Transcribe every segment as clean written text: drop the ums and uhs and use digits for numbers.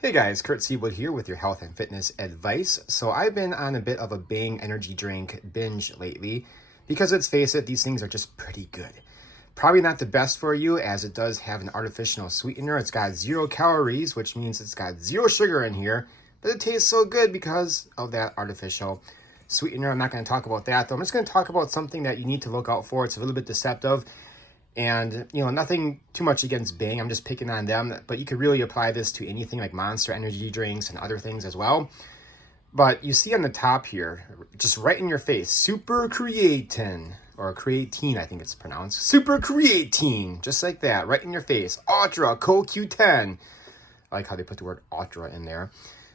Hey guys, Kurt Seawood here with your health and fitness advice. So I've been on a bit of a Bang energy drink binge lately because let's face it, these things are just pretty good. Probably not the best for you as it does have an artificial sweetener. It's got 0 calories, which means it's got 0 sugar in here, but it tastes so good because of that artificial sweetener. I'm not going to talk about that though. I'm just going to talk about something that you need to look out for. It's a little bit deceptive. And, nothing too much against Bang. I'm just picking on them. But you could really apply this to anything like Monster energy drinks and other things as well. But you see on the top here, just right in your face, Super Creatine. Or Creatine, I think it's pronounced. Super Creatine. Just like that, right in your face. Ultra CoQ10. I like how they put the word ultra in there.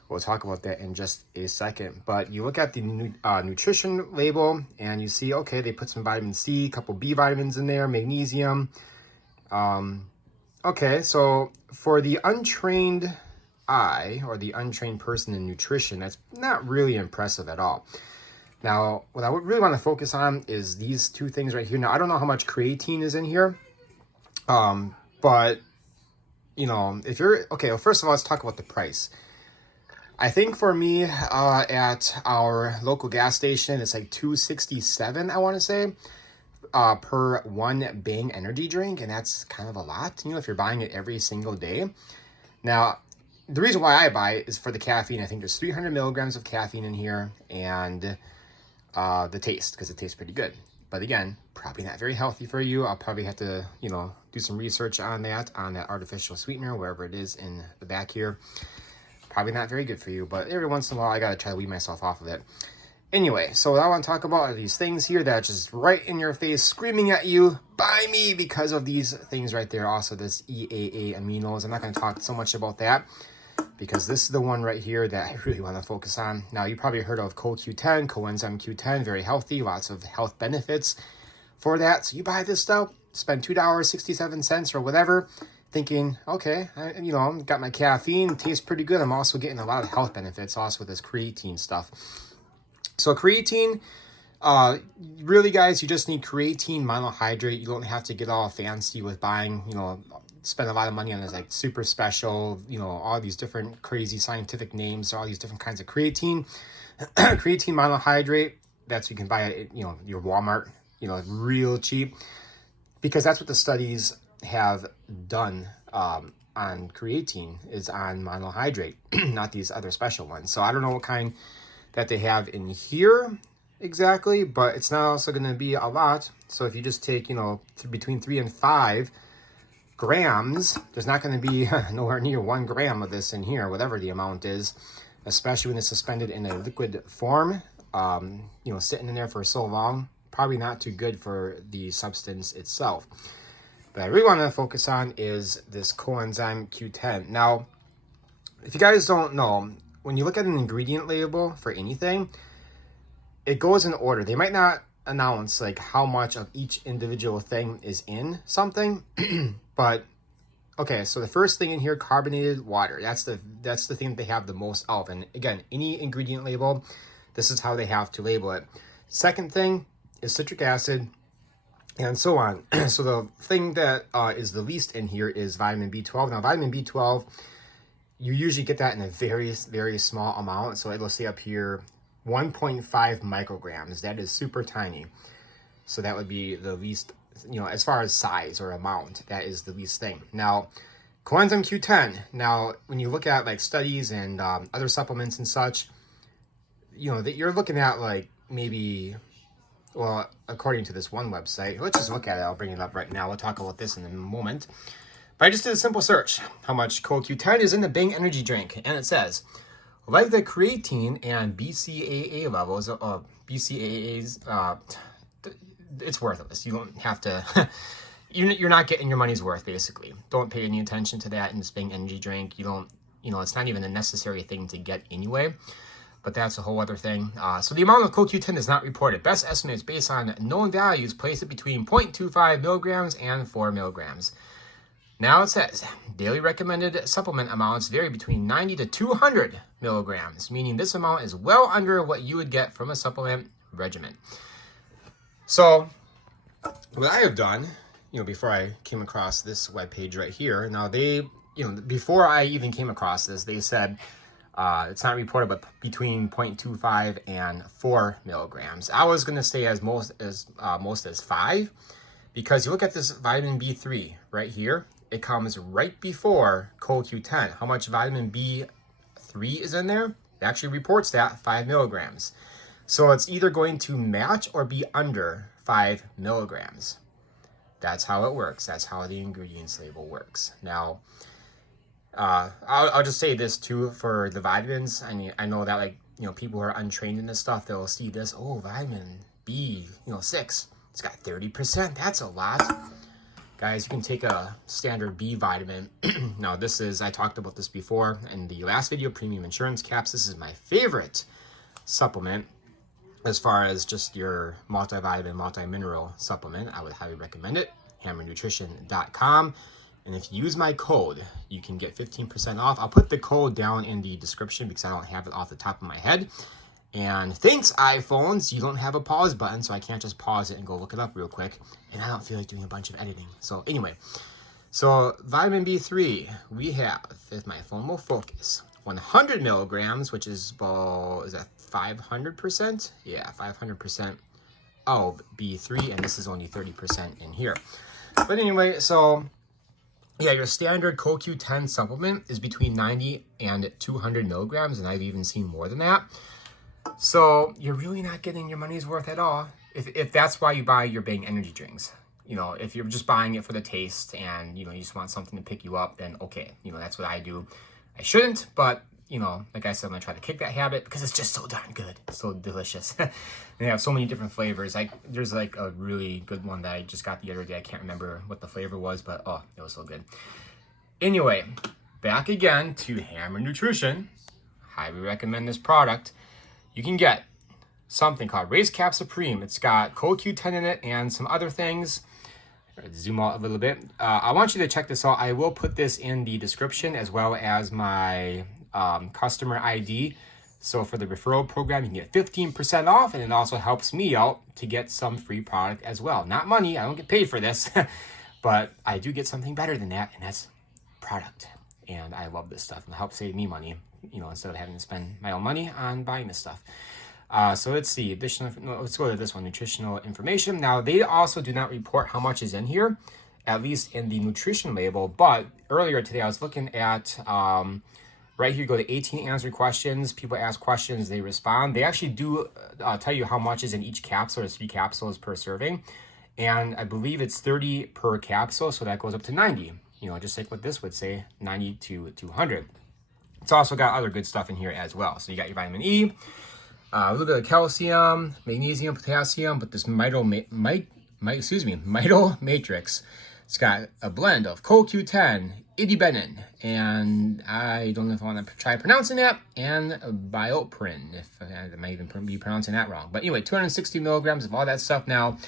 We'll talk about that in just a second. But you look at the nutrition label and you see, okay, they put some vitamin C, a couple B vitamins in there, magnesium. Okay, so for the untrained eye or the untrained person in nutrition, that's not really impressive at all. Now, what I would really want to focus on is these two things right here. Now, I don't know how much creatine is in here, but, if you're, okay, well, first of all, let's talk about the price. I think for me, at our local gas station, it's like $2.67, I want to say, per one Bang energy drink. And that's kind of a lot, if you're buying it every single day. Now, the reason why I buy it is for the caffeine. I think there's 300 milligrams of caffeine in here and the taste, because it tastes pretty good. But again, probably not very healthy for you. I'll probably have to, do some research on that artificial sweetener, wherever it is in the back here. Probably not very good for you, but every once in a while, I gotta try to wean myself off of it. Anyway, so what I want to talk about are these things here that are just right in your face, screaming at you, buy me, because of these things right there. Also, this EAA aminos. I'm not going to talk so much about that because this is the one right here that I really want to focus on. Now, you probably heard of CoQ10, coenzyme Q10, very healthy, lots of health benefits for that. So you buy this stuff, spend $2.67 or whatever, thinking, okay, got my caffeine, tastes pretty good. I'm also getting a lot of health benefits also with this creatine stuff. So creatine, really guys, you just need creatine monohydrate. You don't have to get all fancy with buying, spend a lot of money on this like super special, all these different crazy scientific names, all these different kinds of creatine. Creatine monohydrate, that's you can buy at, your Walmart, real cheap, because that's what the studies have done on creatine is on monohydrate, not these other special ones. So I don't know what kind that they have in here exactly, but it's not also going to be a lot. So if you just take, between 3 and 5 grams, there's not going to be nowhere near 1 gram of this in here, whatever the amount is, especially when it's suspended in a liquid form, sitting in there for so long, probably not too good for the substance itself. But I really want to focus on is this coenzyme Q10. Now, if you guys don't know, when you look at an ingredient label for anything, it goes in order. They might not announce like how much of each individual thing is in something, but okay, so the first thing in here, carbonated water. That's the thing that they have the most of. And again, any ingredient label, this is how they have to label it. Second thing is citric acid, and so on. So the thing that is the least in here is vitamin B12. Now, vitamin B12, you usually get that in a very, very small amount. So it'll say up here 1.5 micrograms. That is super tiny. So that would be the least, as far as size or amount, that is the least thing. Now, coenzyme Q10. Now, when you look at like studies and other supplements and such, that you're looking at like maybe, well, according to this one website, let's just look at it. I'll bring it up right now. We'll talk about this in a moment. But I just did a simple search. How much CoQ10 is in the Bang energy drink? And it says, like the creatine and BCAA levels, BCAAs, it's worthless. You don't have to, you're not getting your money's worth, basically. Don't pay any attention to that in this Bang energy drink. You don't, it's not even a necessary thing to get anyway. But that's a whole other thing. So the amount of CoQ10 is not reported. Best estimates based on known values place it between 0.25 milligrams and 4 milligrams. Now it says, daily recommended supplement amounts vary between 90 to 200 milligrams, meaning this amount is well under what you would get from a supplement regimen. So what I have done, before I came across this webpage right here, now they you know, before I even came across this, they said it's not reported, but between 0.25 and 4 milligrams. I was going to say as most as 5, because you look at this vitamin B3 right here, it comes right before CoQ10. How much vitamin B3 is in there? It actually reports that 5 milligrams. So it's either going to match or be under 5 milligrams. That's how it works. That's how the ingredients label works. Now, I'll just say this too for the vitamins. I mean, I know that, like, you know, people who are untrained in this stuff, they'll see this, oh, vitamin B, 6. It's got 30%. That's a lot. Guys, you can take a standard B vitamin. Now, this is, I talked about this before in the last video, premium insurance caps. This is my favorite supplement as far as just your multivitamin, multi-mineral supplement. I would highly recommend it. HammerNutrition.com. And if you use my code, you can get 15% off. I'll put the code down in the description because I don't have it off the top of my head. And thanks, iPhones, you don't have a pause button, so I can't just pause it and go look it up real quick. And I don't feel like doing a bunch of editing. So anyway, so vitamin B3, we have, if my phone will focus, 100 milligrams, which is about, is that 500%? Yeah, 500% of B3, and this is only 30% in here. But anyway, so yeah, your standard CoQ10 supplement is between 90 and 200 milligrams, and I've even seen more than that. So you're really not getting your money's worth at all if that's why you buy your Bang energy drinks. You know, if you're just buying it for the taste and, you know, you just want something to pick you up, then okay, you know, that's what I do. I shouldn't, but, you know, like I said, I'm going to try to kick that habit because it's just so darn good. It's so delicious. They have so many different flavors. There's like a really good one that I just got the other day. I can't remember what the flavor was, but oh, it was so good. Anyway, back again to Hammer Nutrition. Highly recommend this product. You can get something called Race Cap Supreme. It's got CoQ10 in it and some other things. Zoom out a little bit. I want you to check this out. I will put this in the description as well as my customer ID. So for the referral program, you can get 15% off, and it also helps me out to get some free product as well. Not money, I don't get paid for this, but I do get something better than that, and that's product. And I love this stuff, and it helps save me money, you know, instead of having to spend my own money on buying this stuff. So let's see, let's go to this one, Nutritional Information. Now, they also do not report how much is in here, at least in the nutrition label, but earlier today I was looking at, right here, go to 18 answer questions. People ask questions, they respond. They actually do tell you how much is in each capsule. There's 3 capsules per serving, and I believe it's 30 per capsule, so that goes up to 90. You know, just like what this would say, 90 to 200. It's also got other good stuff in here as well. So you got your vitamin E, a little bit of calcium, magnesium, potassium, but this Mito Matrix, it's got a blend of CoQ10, idibenin, and I don't know if I want to try pronouncing that, and bioprin, if I might even be pronouncing that wrong. But anyway, 260 milligrams of all that stuff. Now,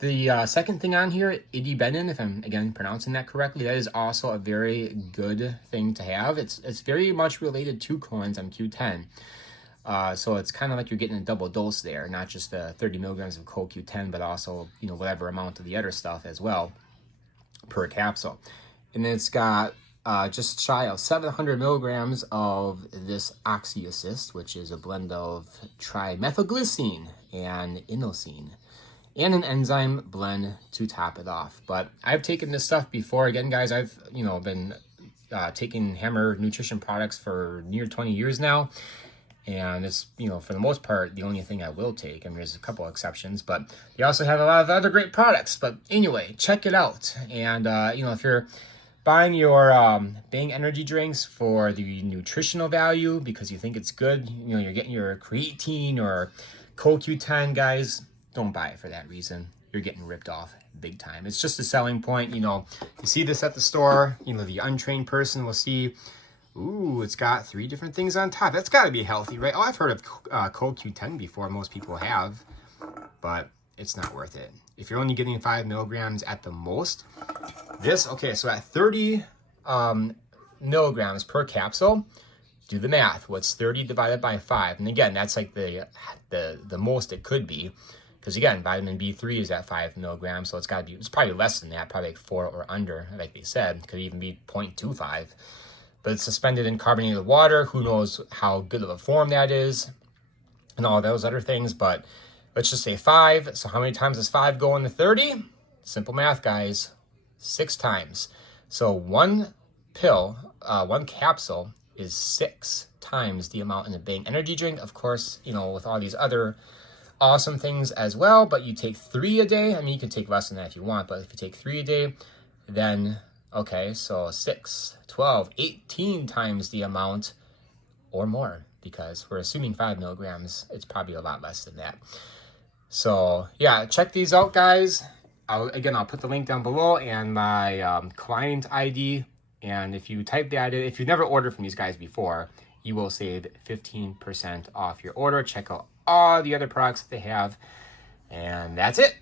the second thing on here, idibenin, if I'm, again, pronouncing that correctly, that is also a very good thing to have. It's very much related to coenzyme Q10. So it's kind of like you're getting a double dose there, not just the 30 milligrams of CoQ10, but also, you know, whatever amount of the other stuff as well per capsule. And then it's got just shy of 700 milligrams of this OxyAssist, which is a blend of trimethylglycine and inosine, and an enzyme blend to top it off. But I've taken this stuff before. Again, guys, I've, you know, been taking Hammer Nutrition products for near 20 years now. And it's, you know, for the most part, the only thing I will take. I mean, there's a couple of exceptions, but they also have a lot of other great products. But anyway, check it out. And, you know, if you're buying your Bang energy drinks for the nutritional value because you think it's good, you know, you're getting your creatine or CoQ10, guys, don't buy it for that reason. You're getting ripped off big time. It's just a selling point. You know, you see this at the store, you know, the untrained person will see, ooh, it's got 3 different things on top. That's got to be healthy, right? Oh, I've heard of CoQ10 before. Most people have, but it's not worth it. If you're only getting 5 milligrams at the most, this, okay, so at 30 milligrams per capsule, do the math. What's 30 divided by 5? And again, that's like the most it could be. Because again, vitamin B3 is at 5 milligrams, so it's got to be, it's probably less than that, probably like 4 or under, like they said. It could even be 0.25. But it's suspended in carbonated water. Who knows how good of a form that is and all those other things. But let's just say 5. So how many times does 5 go into 30? Simple math, guys. 6 times. So one capsule is 6 times the amount in the Bang energy drink. Of course, you know, with all these other awesome things as well, but you take 3 a day. I mean, you can take less than that if you want, but if you take 3 a day, then, okay, so 6, 12, 18 times the amount or more, because we're assuming 5 milligrams. It's probably a lot less than that. So yeah, check these out, guys. I'll put the link down below and my client ID. And if you type that in, if you've never ordered from these guys before, you will save 15% off your order. Check out all the other products that they have. And that's it.